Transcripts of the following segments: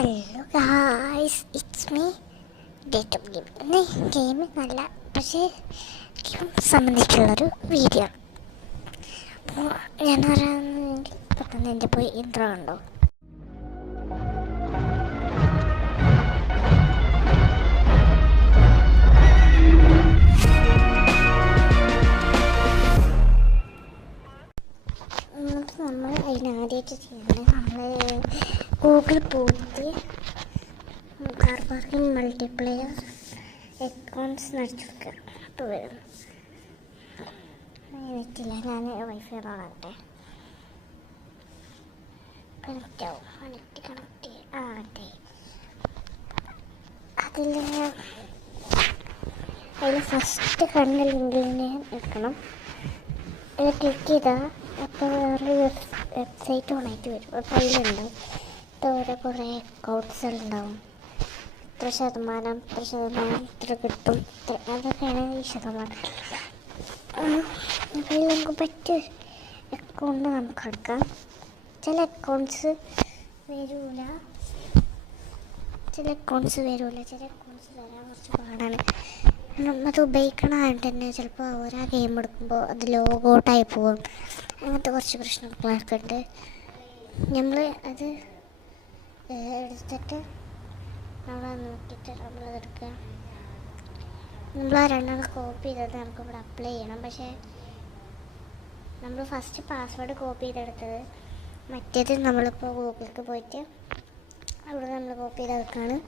Hello guys, it's me date of game. ഇന്ന് gaming നല്ല, പക്ഷേ ഗെയിം സംബന്ധിച്ചുള്ളൊരു വീഡിയോ. അപ്പോൾ ഞാൻ പറയാമെങ്കിൽ പെട്ടെന്ന് എൻ്റെ പോയി ഇൻട്രോ ഉണ്ടോ. നമ്മൾ അതിനാദ്യമായിട്ട് ചെയ്യേണ്ടത്, നമ്മൾ ഗൂഗിൾ പോയിട്ട് കാർ പാർക്കിംഗ് മൾട്ടിപ്ലെയർ അക്കൗണ്ട്സ് നടിച്ചു കൊടുക്കുക. അപ്പോൾ വരും. നെറ്റില്ല, ഞാൻ വൈഫൈ ഓണാകട്ടെ. കണക്റ്റ് ആവും. കണക്റ്റ് ആകട്ടെ. അതിൽ ഫസ്റ്റ് കണ്ട ലിങ്കിനെ വെക്കണം. അത് ക്ലിക്ക് ചെയ്താൽ അപ്പോൾ വേറെ വെബ്സൈറ്റ് ഓണായിട്ട് വരും. അപ്പോൾ അതിലുണ്ടാവും ഇതുവരെ കുറേ അക്കൗണ്ട്സുകളുണ്ടാവും. ഇത്ര ശതമാനം ഇത്ര കിട്ടും, അതൊക്കെയാണ് ഈ ശതമാനം. അപ്പോൾ ഇതിൽ നമുക്ക് പറ്റിയ അക്കൗണ്ട് നമുക്ക് എടുക്കാം. ചില അക്കൗണ്ട്സ് വരില്ല, ചില അക്കൗണ്ട്സ് വരാൻ കുറച്ച് പാടാണ്. അത് ഉപയോഗിക്കണമായിട്ട് തന്നെ ചിലപ്പോൾ ഓരോ ഗെയിം എടുക്കുമ്പോൾ അത് ലോഗൗട്ടായി പോകും. അങ്ങനത്തെ കുറച്ച് പ്രശ്നങ്ങളൊക്കെ ഉണ്ട്. നമ്മൾ അത് എടുത്തിട്ട് നമ്മളത് നോക്കിയിട്ട് നമ്മളതെടുക്കുക. നമ്മൾ ആ രണ്ടെണ്ണം കോപ്പി ചെയ്തത് നമുക്കിവിടെ അപ്ലൈ ചെയ്യണം. പക്ഷേ നമ്മൾ ഫസ്റ്റ് പാസ്വേഡ് കോപ്പി ചെയ്തെടുത്തത്, മറ്റേത് നമ്മളിപ്പോൾ ഗൂഗിളിലേക്ക് പോയിട്ട് അവിടെ നമ്മൾ കോപ്പി ചെയ്തെടുക്കുകയാണ്.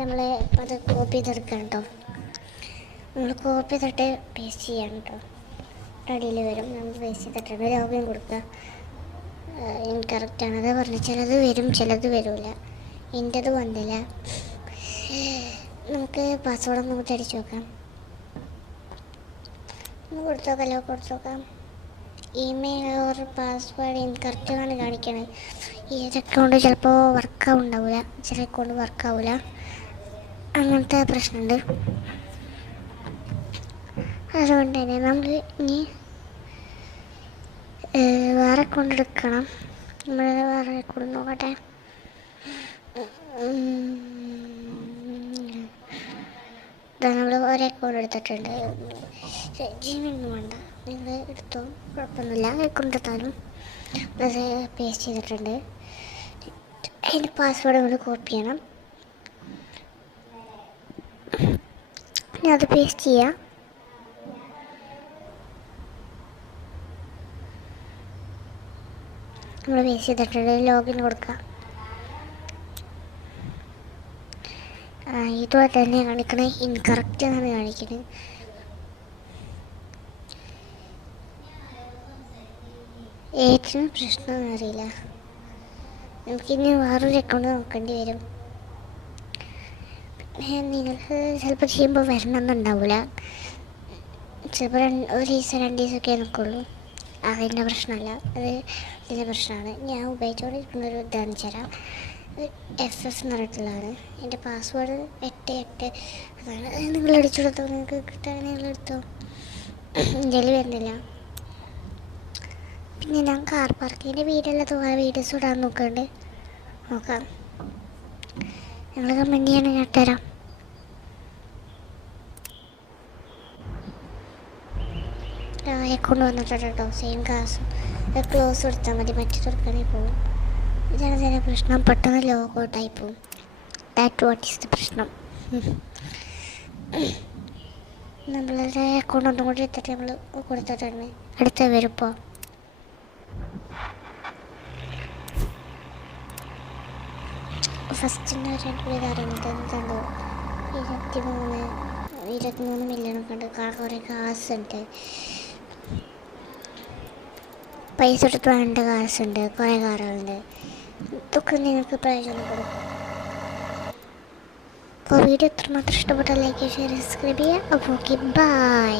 നമ്മൾ അത് കോപ്പി ചെയ്തെടുക്കണം കേട്ടോ. നമ്മൾ കോപ്പി ചെയ്തിട്ട് പേസ്റ്റ് ചെയ്യണം കേട്ടോ. അടിയിൽ വരും. നമ്മൾ പേസ്റ്റ് ചെയ്തിട്ടുണ്ട് ലോഗിൻ കൊടുക്കുക. ഇൻകറക്റ്റാണ് അത് പറഞ്ഞു. ചിലത് വരും, ചിലത് വരില്ല. എൻ്റെത് വന്നില്ല. നമുക്ക് പാസ്വേഡ് ഒന്ന് കൂട്ടി അടിച്ച് നോക്കാം. ഒന്ന് കൊടുത്തു നോക്കാം. ഇമെയിൽ ഓർ പാസ്വേഡ് ഇൻകറക്റ്റാണ് കാണിക്കണത്. ഈ അക്കൗണ്ട് ചിലപ്പോൾ വർക്കാവുണ്ടാവില്ല, ചില അക്കൗണ്ട് വർക്കാവില്ല. അങ്ങനത്തെ പ്രശ്നമുണ്ട്. അതുകൊണ്ട് തന്നെ നമ്മൾ ഇനി വേറെ അക്കൗണ്ട് എടുക്കണം. നമ്മൾ വേറെ അക്കൗണ്ട് നോക്കട്ടെ. നമ്മൾ ഒരു അക്കൗണ്ട് എടുത്തിട്ടുണ്ട്. ജിമെയിൽ വേണ്ട, നിങ്ങൾ എടുത്തോ, കുഴപ്പമൊന്നുമില്ല. അക്കൗണ്ട് എടുത്താലും അത് പേസ്റ്റ് ചെയ്തിട്ടുണ്ട്. അതിൻ്റെ പാസ്വേഡ് നമ്മൾ കോപ്പി ചെയ്യണം. പിന്നെ അത് പേസ്റ്റ് ചെയ്യാം. നമ്മൾ പേസ്റ്റ് ചെയ്തിട്ടുണ്ട്. ലോഗിൻ കൊടുക്കുക. ഇതുപോലെ തന്നെ കാണിക്കണേ, ഇൻകറക്റ്റ് എന്നാണ് കാണിക്കുന്നത്. ഏതിനും പ്രശ്നമൊന്നും അറിയില്ല. നമുക്കിനി വേറൊരു അക്കൗണ്ട് നോക്കേണ്ടി വരും. നിങ്ങൾക്ക് ചിലപ്പോൾ ചെയ്യുമ്പോൾ വരണമെന്നുണ്ടാവില്ല. ചിലപ്പോൾ ഒരു ദിവസം 2 ദിവസമൊക്കെ നിൽക്കുള്ളൂ. അതിൻ്റെ പ്രശ്നമല്ല, അത് ഇതിൻ്റെ പ്രശ്നമാണ്. ഞാൻ ഉപയോഗിച്ചുകൊണ്ടിരിക്കുന്നൊരു ഇതാണെന്ന് വെച്ചാൽ FF എന്ന് പറഞ്ഞിട്ടുള്ളതാണ്. എൻ്റെ പാസ്വേഡ് 88 അതാണ്. അത് നിങ്ങൾ അടിച്ചെടുത്തോ, നിങ്ങൾക്ക് കിട്ടുകയാണെങ്കിൽ നിങ്ങളെടുത്തോ. എൻ്റെ വരുന്നില്ല. പിന്നെ ഞാൻ കാർ പാർക്കിങ്ങിൻ്റെ വീഡിയോസ് ഇടാൻ നോക്കാം. നിങ്ങൾ കമൻറ്റ് ചെയ്യണം, ഞാൻ തരാം. അക്കൗണ്ട് വന്നിട്ടുണ്ട് കേട്ടോ. സെയിം കാശും ക്ലോസ് കൊടുത്താൽ മതി, മറ്റു തുറക്കണേ പോകും. ഇതാണ് ഇതിൻ്റെ പ്രശ്നം, പെട്ടെന്ന് ലോഗൗട്ടായി പോകും. ദാറ്റ് വാട്ട് ഈസ് ദ പ്രശ്നം. നമ്മളുടെ അക്കൗണ്ട് ഒന്നും കൂടി എടുത്തിട്ട് നമ്മൾ കൊടുത്തിട്ടുണ്ട്. അടുത്ത വരുമ്പോൾ ഫസ്റ്റിൻ്റെ 2 അറിയുന്നത് എന്തുണ്ടോ, 23 മില്യണൊക്കെ ഉണ്ട്. കുറേ കാശുണ്ട്, പൈസ എടുത്ത് വേണ്ട കാശുണ്ട്, കുറേ കാറുകളുണ്ട്. ഇതൊക്കെ നിങ്ങൾക്ക് പ്രയോജനപ്പെടും. അപ്പോൾ വീഡിയോ എത്രമാത്രം ഇഷ്ടപ്പെട്ടാൽ ലൈക്ക്, ഷെയർ, സബ്സ്ക്രൈബ് ചെയ്യുക. അപ്പോൾ ഓക്കെ, ബൈ.